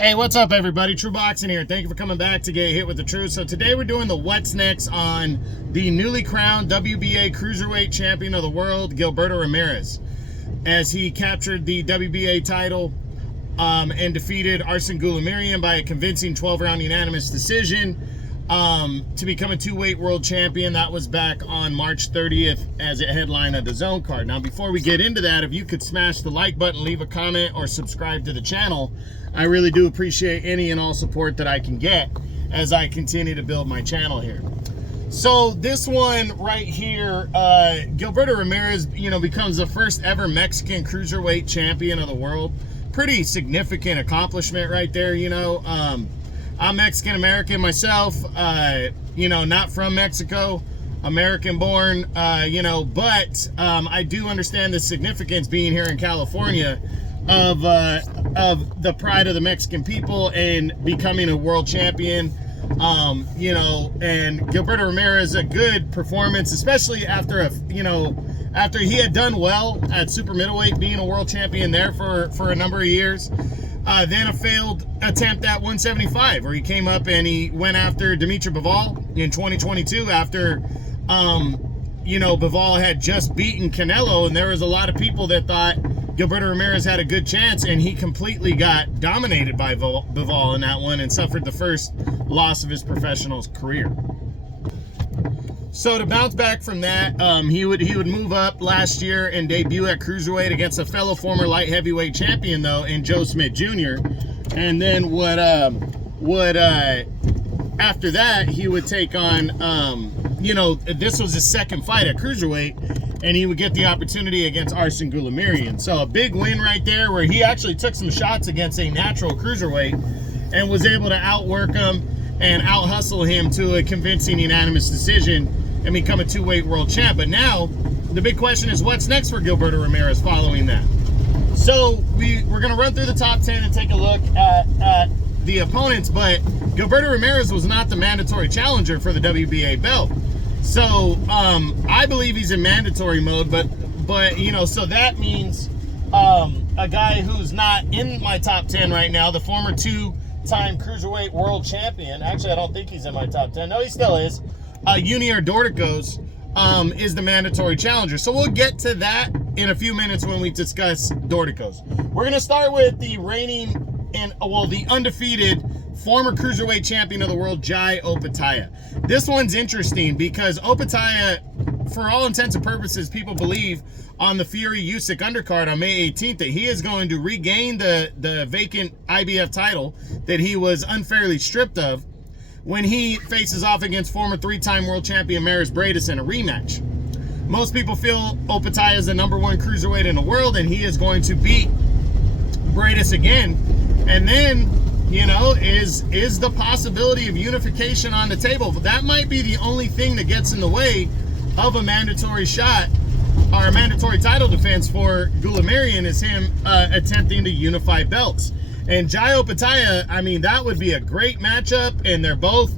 Hey, what's up, everybody? True Boxing here. Thank you for coming back to Get Hit with the Truth. So today we're doing the what's next on the newly crowned WBA Cruiserweight Champion of the world, Gilberto Ramirez, as he captured the WBA title and defeated Arsen Goulamirian by a convincing 12-round unanimous decision to become a two-weight world champion. That was back on March 30th as a headline of the Zone card. Now, before we get into that, if you could smash the like button, leave a comment, or subscribe to the channel, I really do appreciate any and all support that I can get as I continue to build my channel here. So this one right here, Gilberto Ramirez, becomes the first ever Mexican cruiserweight champion of the world. Pretty significant accomplishment right there. I'm Mexican-American myself, not from Mexico, American-born, but I do understand the significance being here in California of the pride of the Mexican people and becoming a world champion. And Gilberto Ramirez, a good performance, especially after after he had done well at super middleweight, being a world champion there for a number of years. Then a failed attempt at 175, where he came up and he went after Dimitri Bivol in 2022 after, Bivol had just beaten Canelo, and there was a lot of people that thought Gilberto Ramirez had a good chance, and he completely got dominated by Bivol in that one and suffered the first loss of his professional career. So to bounce back from that, he would move up last year and debut at cruiserweight against a fellow former light heavyweight champion, though, in Joe Smith Jr. And then after that, he would take on, this was his second fight at cruiserweight, and he would get the opportunity against Arsen Goulamirian. So a big win right there, where he actually took some shots against a natural cruiserweight and was able to outwork him and out-hustle him to a convincing unanimous decision and become a two-weight world champ. But now, the big question is, what's next for Gilberto Ramirez following that? So we're going to run through the top 10 and take a look at the opponents, but Gilberto Ramirez was not the mandatory challenger for the WBA belt. So I believe he's in mandatory mode, but so that means a guy who's not in my top 10 right now, the former two-time cruiserweight world champion. Actually, I don't think he's in my top 10. No, he still is. Junior Dorticos is the mandatory challenger. So we'll get to that in a few minutes when we discuss Dorticos. We're going to start with the the undefeated former cruiserweight champion of the world, Jai Opetaia. This one's interesting because Opetaia, for all intents and purposes, people believe on the Fury Usyk undercard on May 18th that he is going to regain the vacant IBF title that he was unfairly stripped of when he faces off against former three-time world champion Ramirez in a rematch. Most people feel Opetaia is the #1 cruiserweight in the world, and he is going to beat Briedis again. And then, is the possibility of unification on the table? That might be the only thing that gets in the way of a mandatory shot or a mandatory title defense for Goulamirian, is him attempting to unify belts. And Jai Opetaia, that would be a great matchup, and they're both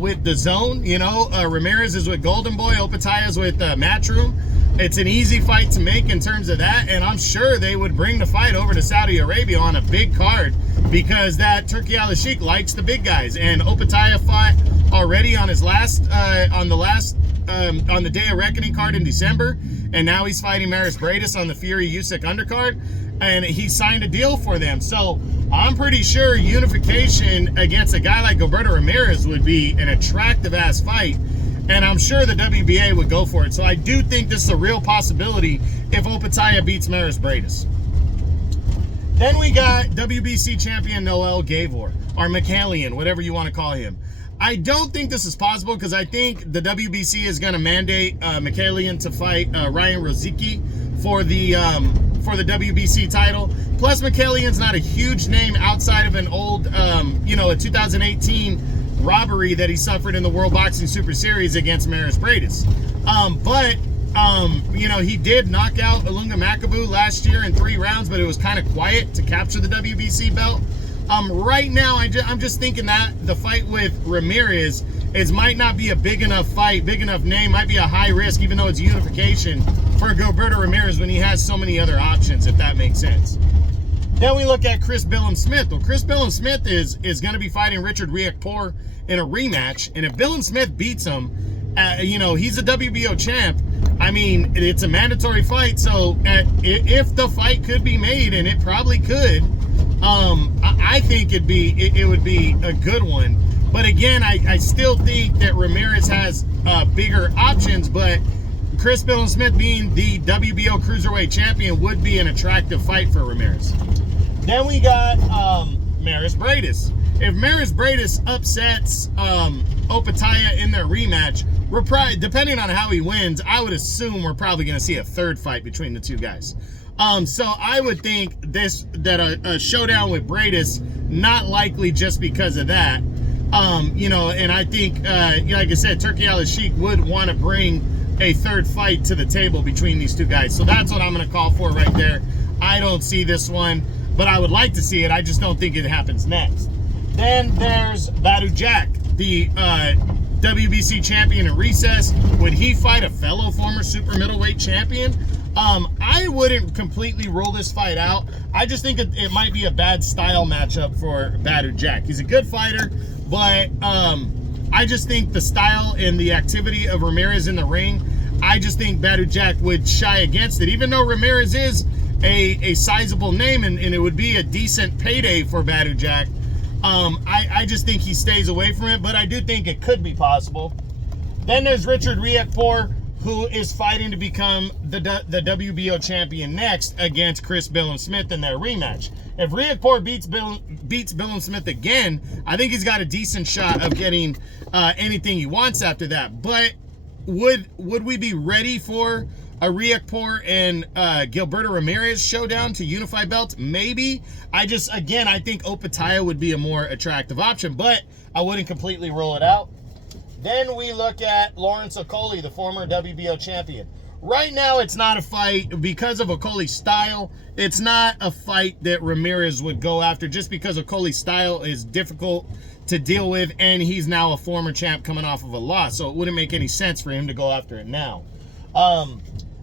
with the Zone. Ramirez is with Golden Boy, Opetaia is with Matchroom. It's an easy fight to make in terms of that, and I'm sure they would bring the fight over to Saudi Arabia on a big card, because that Turki Al-Sheikh likes the big guys. And Opetaia fought already on his on the Day of Reckoning card in December, and now he's fighting Ramirez on the Fury Usyk undercard, and he signed a deal for them. So I'm pretty sure unification against a guy like Gilberto Ramirez would be an attractive ass fight, and I'm sure the WBA would go for it. So I do think this is a real possibility if Opetaia beats Ramirez. Then we got WBC champion Noel Gavor, or Michalian, whatever you want to call him. I don't think this is possible, because I think the WBC is going to mandate Michalian to fight Ryan Rozicki for the WBC title. Plus, Michalian's not a huge name outside of an old, a 2018 robbery that he suffered in the World Boxing Super Series against Ramirez. He did knock out Ilunga Makabu last year in 3 rounds, but it was kind of quiet to capture the WBC belt. Right now, I'm just thinking that the fight with Ramirez might not be a big enough fight, big enough name, might be a high risk, even though it's unification for Gilberto Ramirez when he has so many other options, if that makes sense. Then we look at Chris Billum Smith. Well, Chris Billum Smith is going to be fighting Richard Riakporhe in a rematch. And if Billum Smith beats him, you know, he's a WBO champ. I mean, it's a mandatory fight. So if the fight could be made, and it probably could, I think it would be a good one. But again, I still think that Ramirez has bigger options, but Chris Billum Smith being the WBO Cruiserweight Champion would be an attractive fight for Ramirez. Then we got Maris Briedis. If Maris Briedis upsets Opetaia in their rematch, we're probably, depending on how he wins, I would assume we're probably going to see a third fight between the two guys. So I would think that a showdown with Briedis, not likely just because of that. You know, and I think, like I said, Turki Al-Sheikh would want to bring a third fight to the table between these two guys. So that's what I'm going to call for right there. I don't see this one, but I would like to see it. I just don't think it happens next. Then there's Badou Jack, the WBC champion in recess. Would he fight a fellow former super middleweight champion? I wouldn't completely rule this fight out. I just think it might be a bad style matchup for Badou Jack. He's a good fighter, but I just think the style and the activity of Ramirez in the ring, I just think Badou Jack would shy against it, even though Ramirez is a sizable name and it would be a decent payday for Badou Jack. I just think he stays away from it, but I do think it could be possible. Then there's Richard Riakporhe, who is fighting to become the WBO champion next against Chris Billum Smith in their rematch. If Riakporhe beats Billum Smith again, I think he's got a decent shot of getting anything he wants after that. But would we be ready for a Riakporhe and Gilberto Ramirez showdown to unify belts? Maybe. I think Opetaia would be a more attractive option, but I wouldn't completely rule it out. Then we look at Lawrence Okolie, the former WBO champion. Right now, it's not a fight because of Okolie's style. It's not a fight that Ramirez would go after just because Okolie's style is difficult to deal with, and he's now a former champ coming off of a loss, so it wouldn't make any sense for him to go after it now.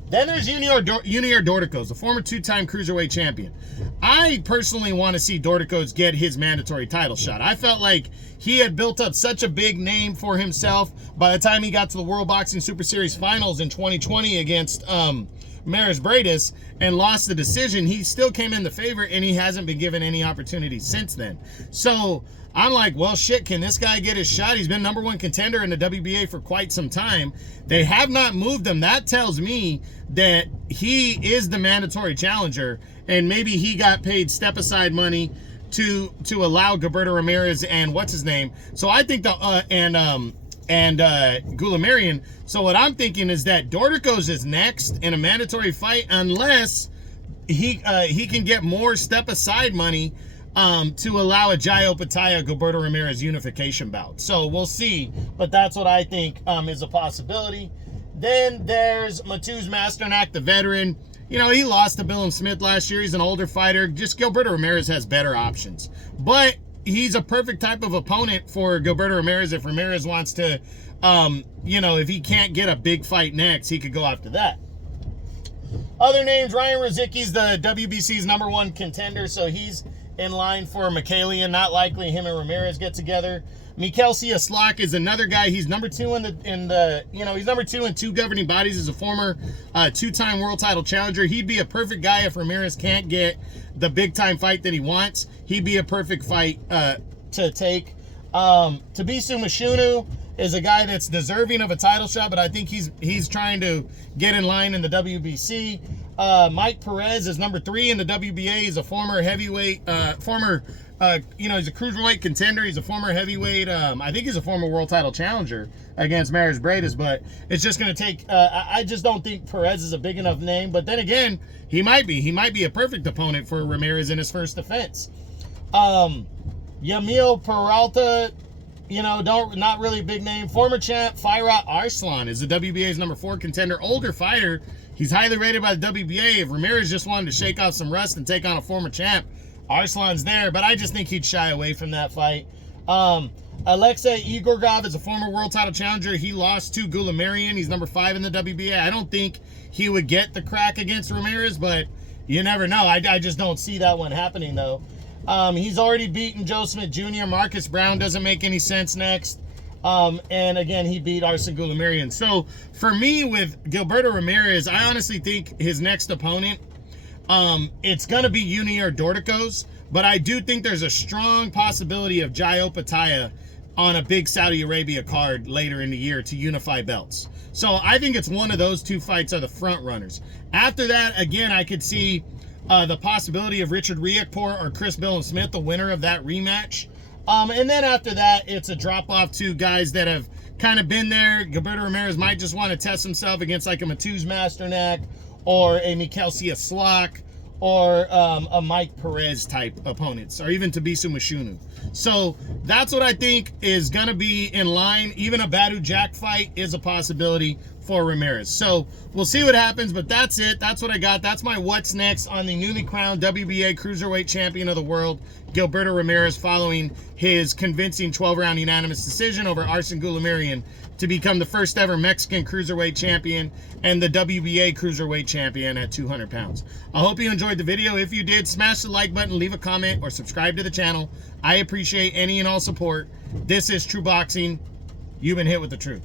Then there's Junior Dorticos, the former two-time Cruiserweight champion. I personally want to see Dorticos get his mandatory title shot. I felt like he had built up such a big name for himself by the time he got to the World Boxing Super Series finals in 2020 against Maris Briedis and lost the decision. He still came in the favorite, and he hasn't been given any opportunity since then. So I'm like, well, shit, can this guy get his shot? He's been #1 contender in the WBA for quite some time. They have not moved him. That tells me that he is the mandatory challenger, and maybe he got paid step-aside money to allow Gilberto Ramirez and what's his name. So I think Goulamirian. So what I'm thinking is that Dorticos is next in a mandatory fight unless he can get more step-aside money to allow a Jai Opetaia Gilberto Ramirez unification bout. So we'll see, but that's what I think is a possibility. Then there's Mateusz Masternak, the veteran. You know, he lost to Billum Smith last year. He's an older fighter. Just Gilberto Ramirez has better options. But he's a perfect type of opponent for Gilberto Ramirez if Ramirez wants to, you know, if he can't get a big fight next, he could go after that. Other names, Ryan Rozicki's the WBC's #1 contender, so he's in line for Mikhailian. Not likely him and Ramirez get together. Mikel Cieslak is another guy. He's #2 he's #2 in 2 governing bodies. As a former 2-time world title challenger. He'd be a perfect guy if Ramirez can't get the big time fight that he wants. He'd be a perfect fight to take. Tabisu Mashunu is a guy that's deserving of a title shot, but I think he's trying to get in line in the WBC. Mike Perez is #3 in the WBA. He's a former heavyweight, he's a cruiserweight contender. He's a former heavyweight. I think he's a former world title challenger against Maris Briedis, but it's just going to take, I just don't think Perez is a big enough name, but then again, he might be a perfect opponent for Ramirez in his first defense. Yamil Peralta, not really a big name. Former champ Firat Arslan is the WBA's #4 contender, older fighter. He's highly rated by the WBA. If Ramirez just wanted to shake off some rust and take on a former champ, Arslan's there, but I just think he'd shy away from that fight. Alexei Igorgov is a former world title challenger. He lost to Goulamirian. He's #5 in the WBA. I don't think he would get the crack against Ramirez, but You never know. I just don't see that one happening, though. He's already beaten Joe Smith Jr. Marcus Brown doesn't make any sense next. And again, he beat Arsen Goulamirian. So for me, with Gilberto Ramirez, I honestly think his next opponent, it's going to be Junior Dorticos. But I do think there's a strong possibility of Jai Opetaia on a big Saudi Arabia card later in the year to unify belts. So I think it's one of those two fights are the front runners. After that, again, I could see the possibility of Richard Riakporhe or Chris Billam-Smith, the winner of that rematch. And then after that, it's a drop-off to guys that have kind of been there. Gilberto Ramirez might just want to test himself against like a Mateusz Masternak or a Mikhail Cieslak or a Mike Perez type opponents, or even Tabisu Mashunu. So that's what I think is going to be in line. Even a Badu Jack fight is a possibility for Ramirez. So we'll see what happens, but that's it. That's what I got. That's my what's next on the newly crowned WBA Cruiserweight Champion of the World, Gilberto Ramirez, following his convincing 12-round unanimous decision over Arsen Goulamirian to become the first ever Mexican Cruiserweight Champion and the WBA Cruiserweight Champion at 200 pounds. I hope you enjoyed the video. If you did, smash the like button, leave a comment, or subscribe to the channel. I appreciate any and all support. This is True Boxing. You've been hit with the truth.